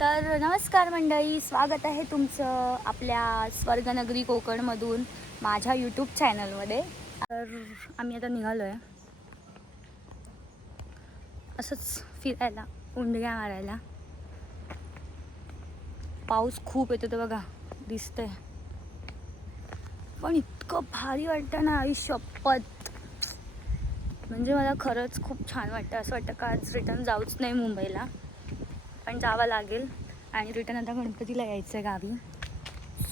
तर नमस्कार मंडळी, स्वागत आहे तुमचं आपल्या स्वर्गनगरी कोकणमधून माझ्या यूट्यूब चॅनलमध्ये. तर आम्ही आता निघालो आहे असंच फिरायला, उंडग्या मारायला. पाऊस खूप येतो तर बघा, दिसतंय. पण इतकं भारी वाटतं ना, आई शपथ. म्हणजे मला खरंच खूप छान वाटतं. असं वाटतं का आज रिटर्न जाऊच नाही मुंबईला, पण जावं लागेल. आणि रिटर्न आता गणपतीला यायचं आहे गावी.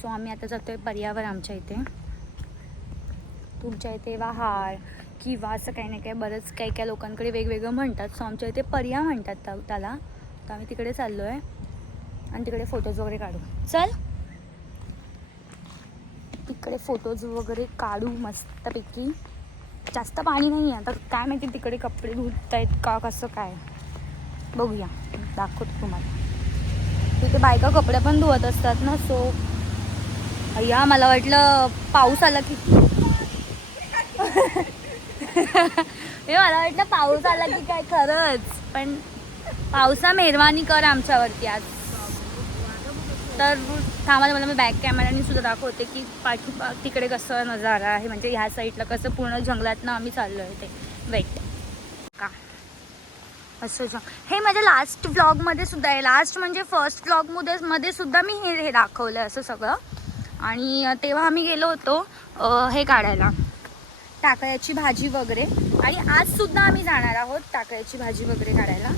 सो आम्ही आता जातो आहे पर्यावर. आमच्या इथे, तुमच्या इथे वहाड किंवा असं काही नाही, काय बरंच काही काही लोकांकडे वेगवेगळं म्हणतात. सो आमच्या इथे पर्या म्हणतात त्याला. तर आम्ही तिकडे चाललो आहे आणि तिकडे फोटोज वगैरे काढू. चल, तिकडे फोटोज वगैरे काढू मस्तपैकी. जास्त पाणी नाही आहे आता, काय माहिती तिकडे कपडे धुत आहेत का कसं काय, बघूया, दाखवतो तुम्हाला. तिथे बायका कपडे पण धुवत असतात ना. सो अय्या, मला वाटलं पाऊस आला की मला वाटलं पाऊस आला की काय खरंच. पण पावसा मेहरबानी कर आमच्यावरती आज. तर थांबा, मला मी बॅक कॅमेराने सुद्धा दाखवते की तिकडे कसं नजारा आहे. म्हणजे ह्या साईडला कसं पूर्ण जंगलातनं आम्ही चाललो आहे ते. वेट का असं हे माझ्या लास्ट व्लॉगमध्ये सुद्धा आहे. लास्ट म्हणजे फर्स्ट व्लॉगमध्ये सुद्धा मी हे दाखवलं आहे असं सगळं. आणि तेव्हा आम्ही गेलो होतो हे काढायला, टाकळ्याची भाजी वगैरे. आणि आज सुद्धा आम्ही जाणार आहोत टाकळ्याची भाजी वगैरे काढायला.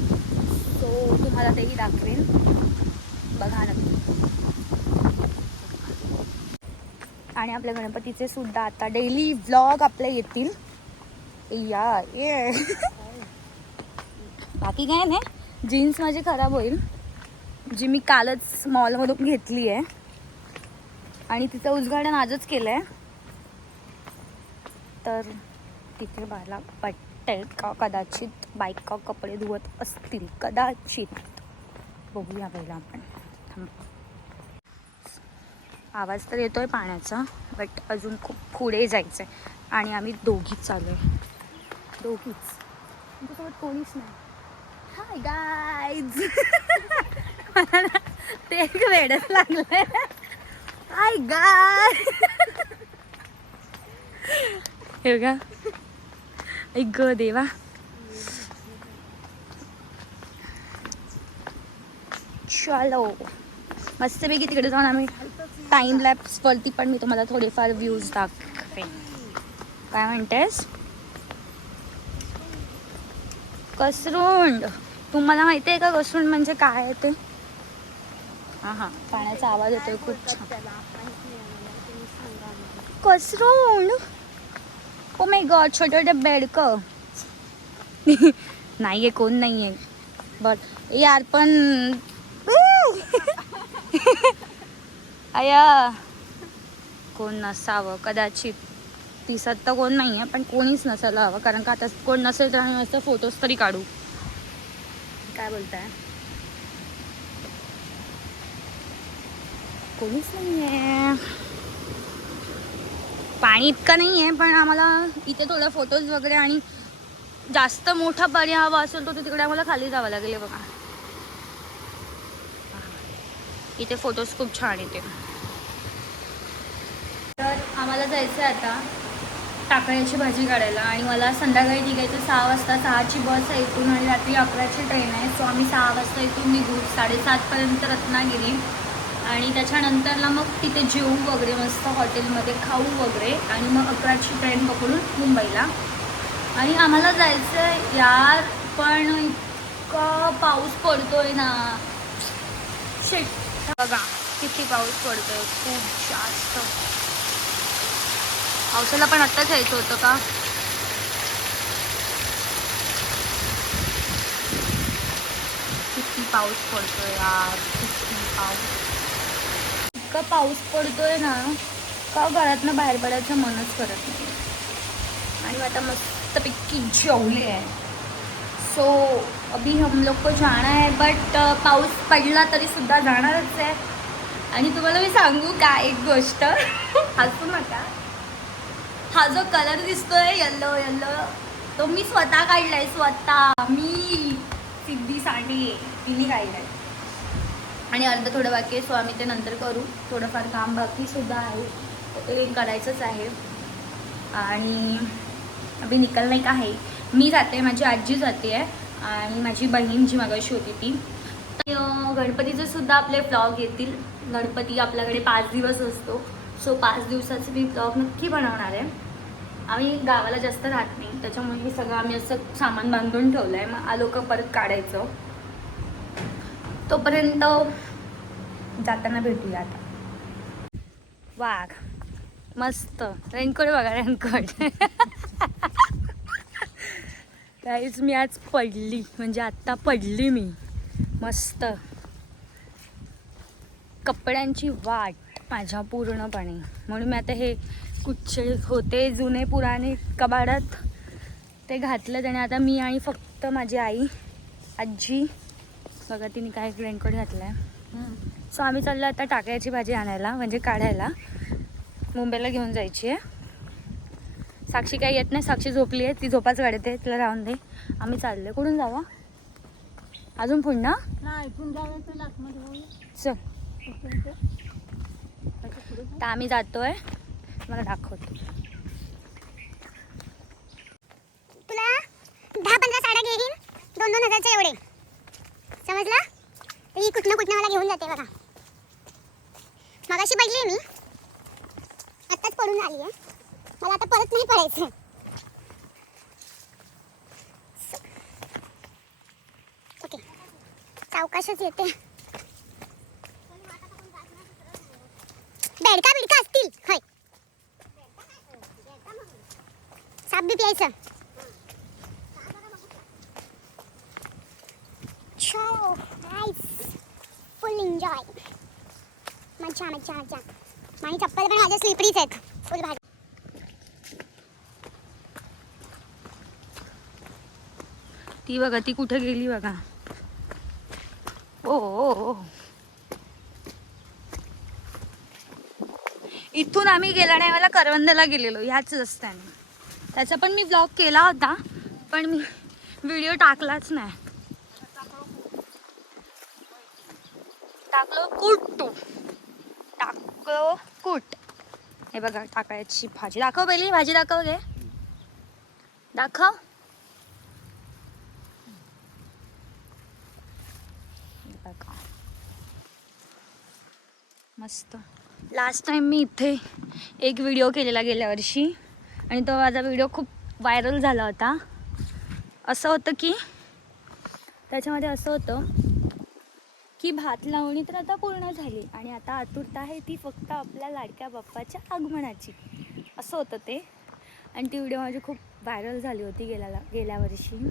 सो तुम्हाला तेही दाखवेन, बघा नक्की. आणि आपल्या गणपतीचे सुद्धा आता डेली व्लॉग आपले येतील. या ये बाकी काय नाही, जीन्स माझी खराब होईल, जी मी कालच मॉलमधून घेतली आहे. आणि तिचं उद्घाटन आजच केलं आहे. तर तिथे मला वाटतंय का कदाचित बायका कपडे धुवत असतील, कदाचित. बघूया पहिला आपण. आवाज तर येतोय पाण्याचा, बट अजून खूप पुढे जायचं आहे. आणि आम्ही दोघीच चालू आहे, दोघीच, तुमच्यासोबत कोणीच नाही. हाय गाईज ते एक वेडच लागलंय. हाय गाय, हे बघा, ऐक देवा. चलो मस्तपैकी तिकडे जाऊन आम्ही टाइम लॅप्सवरती पण मी तुम्हाला थोडेफार व्ह्यूज दाखवेन. काय म्हणतेस? कसरुंड, तुम्हाला माहिती आहे का कसरुंड म्हणजे काय आहे ते? हां हां, पाण्याचा आवाज येतोय खूप छान. कसरुंड, ओ माय गॉड, छोटे छोटे बेडकं. नाही आहे, कोण नाही आहे बट यार. पण अया, कोण नसावं कदाचित. दिसत तर कोण नाही आहे, पण कोणीच नसायला हवं. कारण का आता कोण नसेल तर आम्ही मस्त फोटोज तरी काढू. काय बोलताय? कोणीच नाही आहे, पाणी इतकं नाही आहे. पण आम्हाला इथे थोडं फोटोज वगैरे आणि जास्त मोठा पर्याय हवा असेल तर तिकडे आम्हाला खाली जावं लागेल. बघा, इथे फोटोज खूप छान येते. तर आम्हाला जायचं आहे आता टाकळ्याची भाजी काढायला. आणि मला संध्याकाळी निघायचं 6 वाजता. 6ची बस आहे इथून आणि रात्री 11ची ट्रेन आहे. सो आम्ही 6 वाजता इथून निघू, 7:30पर्यंत रत्नागिरी. आणि त्याच्यानंतरला मग तिथे जेवू वगैरे मस्त हॉटेलमध्ये, खाऊ वगैरे. आणि मग 11ची ट्रेन पकडून मुंबईला. आणि आम्हाला जायचं आहे यार, पण इतका पाऊस पडतोय ना. शिट, बघा किती पाऊस पडतोय, खूप जास्त. पावसाला पण आत्ताच यायचं होतं का? किती पाऊस पडतोय यार, किती पाऊस. इतका पाऊस पडतोय ना का घरातनं बाहेर पडायचं मनच करत नाही. आणि आता मस्तपैकी जेवले आहे. सो अभी हम लोग को जाना है, बट पाऊस पडला तरी सुद्धा जाणारच आहे. आणि तुम्हाला मी सांगू का एक गोष्ट, हसू नका. हा जो कलर दिसतोय येल्लो येल्लो, तो मी स्वतः काढलाय. स्वतः मी, सिद्धी सांडे, तिने काढलाय. आणि अर्ध थोडं बाकी आहे, सो आम्ही ते नंतर करू. थोडंफार काम बाकीसुद्धा आहे, ते करायचंच आहे. आणि अभी निकलने का आहे. मी जाते, माझी आजी जाते आहे आणि माझी बहीण जी मगाशी होती ती. गणपतीचे सुद्धा आपले ब्लॉग येतील. गणपती आपल्याकडे 5 दिवस असतो, सो 5 दिवसाचे मी ब्लॉग नक्की बनवणार आहे. आम्ही गावाला जास्त राहत नाही, त्याच्यामुळे हे सगळं आम्ही असं सामान बांधून ठेवलं आहे. मग आलो का परत काढायचं. तोपर्यंत जाताना भेटूया आता. वाघ मस्त रेनकोट बघा, रेनकोट. काहीच मी आज पडली, म्हणजे आत्ता पडली मी. मस्त कपड्यांची वाट माझ्या पूर्णपणे, म्हणून मी आता हे कुठचे होते जुने पुराणे कबाडात ते घातलं. आणि आता मी आणि फक्त माझी आई, आजी बघा तिने काय रेनकोट घातलं आहे. सो आम्ही चाललो आता टाकळ्याची भाजी आणायला, म्हणजे काढायला. मुंबईला घेऊन जायची आहे. साक्षी काही येत नाही, साक्षी झोपली आहे, ती झोपाच काढते, तिला राहून दे. आम्ही चाललो. कुठून जावा अजून पुन्हा चल. तर आम्ही जातोय, मला दाखवतो. तुला 10-15 साड्या घेईन, 2-2 हजारचे एवढे, समजला? ही कुठनं मला घेऊन जाते बघा. मगाशी पडली मी, आत्ताच पडून आली आहे. मला आता परत नाही पडायचं. ओके, सावकाशच येते. बेडका बिडका असतील, होय. साप बी प्यायचं. चलो नाइस, फुल एन्जॉय. मजा मजा मजा. आणि चप्पल पण माझ्या स्लिपरीच आहेत, फुल भारी. ती बघा, ती कुठे गेली बघा. ओ इथून आम्ही गेला नाही, मला करवंदला गेलेलो ह्याच रस्त्याने. त्याचा पण मी ब्लॉग केला होता, पण मी व्हिडिओ टाकलाच नाही. टाकलो कूट. हे बघा टाकायची भाजी. दाखव पहिली भाजी, दाखव गे, दाखव. मस्त. लास्ट टाइम मी इथे एक व्हिडिओ केलेला गेल्या वर्षी, आणि तो माझा व्हिडिओ खूप व्हायरल झाला होता. असं होतं की त्याच्यामध्ये असं होतं की भात लावणी तर आता पूर्ण झाली आणि आता आतुरता आहे ती फक्त आपल्या लाडक्या बाप्पाच्या आगमनाची, असं होतं ते. आणि ती व्हिडिओ माझी खूप व्हायरल झाली होती गेल्या वर्षी.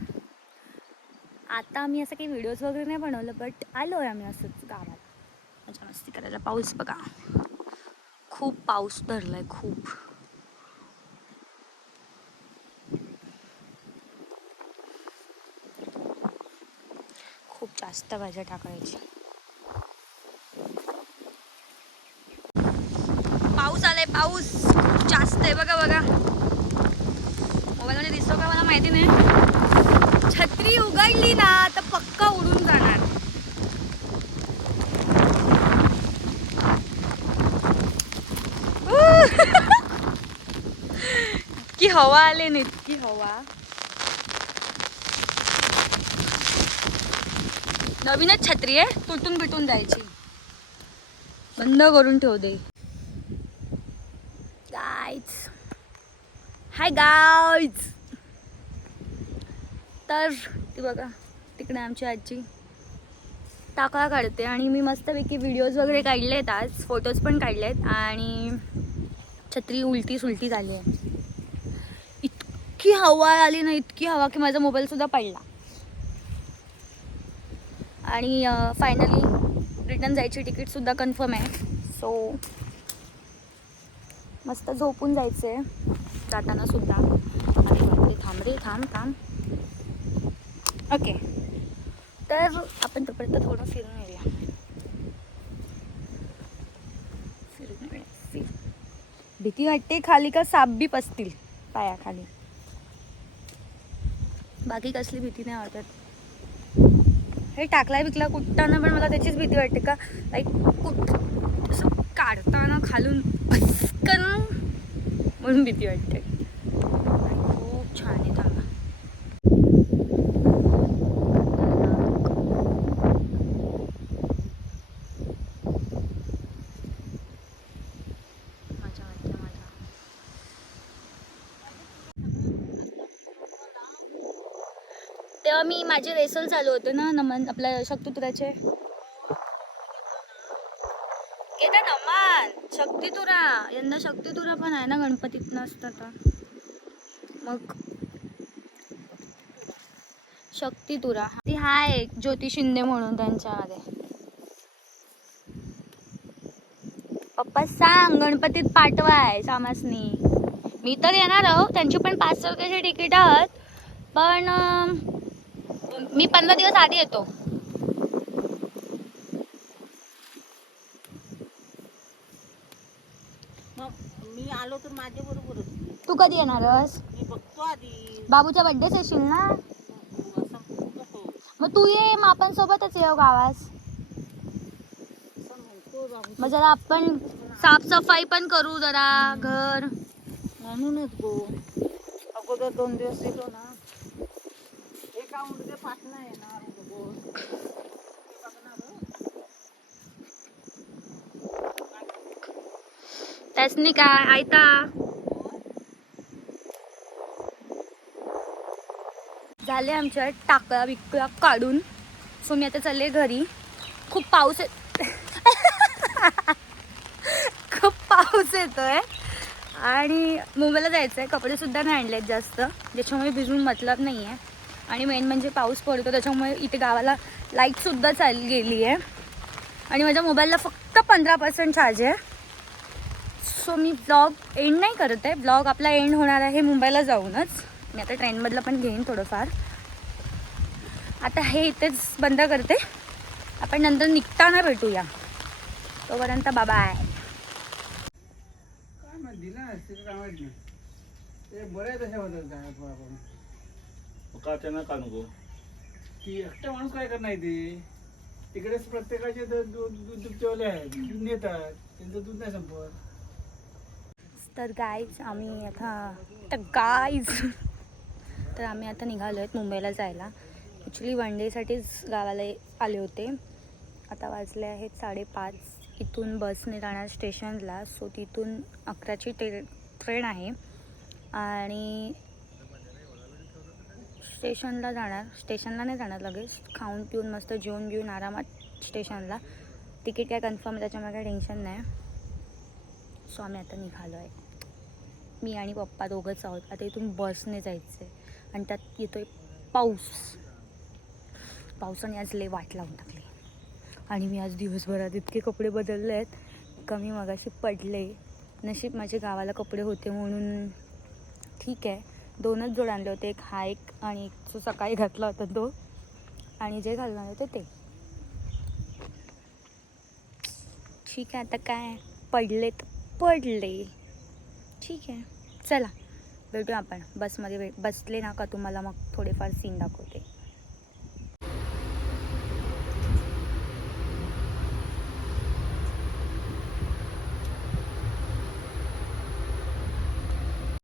आता आम्ही असं काही व्हिडिओज वगैरे नाही बनवलं, बट आलो आहे आम्ही असंच गावाला मजा मस्ती करायला. पाऊस बघा, खूप पाऊस धरलाय, खूप. खूप जास्त भाज्या टाकायची. पाऊस आलाय, पाऊस खूप जास्त आहे. बघा बघा, मोबाईलमध्ये दिसतो का मला माहिती नाही. छत्री उघडली ना तर पक्का उडून जाणार. इतकी हवा आले ना, इतकी हवा. नवीनच छत्री आहे, तुटून बिटून जायची. बंद करून ठेव दे. Guys, hi guys. तर ती बघा तिकडे आमची आजी टाकळा काढते आणि मी मस्तपैकी व्हिडिओज वगैरे काढले आहेत, आज फोटोज पण काढले आहेत. आणि छत्री उलटी सुलटी झाली आहे. इतकी हवा आली ना, इतकी हवा की माझा मोबाईलसुद्धा पडला. आणि फायनली रिटर्न जायची तिकीटसुद्धा कन्फर्म आहे. सो मस्त झोपून जायचं आहे जाताना सुद्धा. थांब रे, थांब. ओके, तर आपण तोपर्यंत थोडं फिरून येऊया. भीती वाटते खाली का साप बी पसतील पायाखाली, बाकी कसली भीती नाही वाटत. हे टाकला बिकला कुठताना पण मला त्याचीच भीती वाटते का लाईक कुठ असं काढताना खालून पटकन म्हणून भीती वाटते. खूप छान आहे. थांबा मजा वाटते मजा. तेव्हा मी माझे रेसल चालू होते ना नमन आपल्या शक्तितुराचे. येता नमन शक्तितुरा यंदा शक्तितुरा पण आहे ना गणपतीत नसतं तर मग शक्तितुरा ती हाय ज्योती शिंदे म्हणून त्यांच्यामध्ये. पप्पा सांग गणपतीत पाठवाय सामासनी. मी तर येणार आहो त्यांची पण 500 रुपयाची तिकीट आहात पण मी 15 दिवस आधी येतो. मी आलो तर माझ्या बरोबरच. तू कधी येणारस? मी बघतो आधी. बाबूच्या बड्डेच येशील ना असं नको. मग तू ये मग आपण सोबतच येऊ गावास. असं म्हणतो बाबू. मग जरा आपण साफसफाई पण करू जरा घर. म्हणूनच गो अगोदर 2 दिवस येतो ना. एका उद्या 5 नाही येणार गो. त्यासनी काय आयता झाले आमच्या टाकळा बिकळा काढून. सो मी आता चालले घरी. खूप पाऊस खूप पाऊस येतोय आणि मुंबईला जायचं आहे. कपडे सुद्धा नाही आणलेत जास्त ज्याच्यामुळे भिजून मतलब नाही आहे. आणि मेन म्हणजे पाऊस पडतो त्याच्यामुळे इथे गावाला लाईटसुद्धा गेली आहे आणि माझ्या मोबाईलला फक्त 15% चार्ज आहे. सो मी ब्लॉग एंड नाही करत आहे. ब्लॉग आपला एंड होणार आहे मुंबईला जाऊनच. मी आता ट्रेनमधलं पण घेईन थोडंफार. आता हे इथेच बंद करते. आपण नंतर निघताना भेटूया. तोपर्यंत बाय. काय मग दिला असते तर आवड नाही ते बऱ्याच अशा होतात गावात आपण का त्यांना का नको की एकटा माणूस काय करणार ते तिकडेच प्रत्येकाचे दूध दुभतेवाले आहेत दूध नेतात त्यांचं दूध नाही संपत. तर गाईज आम्ही आता निघालो आहेत मुंबईला जायला. ॲक्च्युली वन डेसाठीच गावाला आले होते. आता वाजले आहेत 5:30. इथून बसने जाणार स्टेशनला. सो तिथून 11ची ट्रेन आहे आणि स्टेशनला नाही जाणार लगेच. खाऊन पिऊन मस्त जेवून घेऊन आरामात स्टेशनला. तिकीट काय कन्फर्म आहे त्याच्यामुळे काय टेन्शन नाही. सो आम्ही आता निघालो आहे. मी आणि पप्पा दोघंच आहोत. आता इथून बसने जायचं आहे आणि त्यात येतोय पाऊस. पावसाने आज लय वाट लावून टाकली आणि मी आज दिवसभरात इतके कपडे बदलले आहेत. कमी मगाशी पडले. नशीब माझे गावाला कपडे होते म्हणून ठीक आहे. 2च जोड आणले होते. एक हा एक आणि एक जो सकाळी घातला होता तो आणि जे घालणार होते ते. ठीक आहे आता काय पडले ठीक आहे. चला भेटूया आपण बसमध्ये. बसले ना का तुम्हाला मग थोडेफार सीन दाखवते.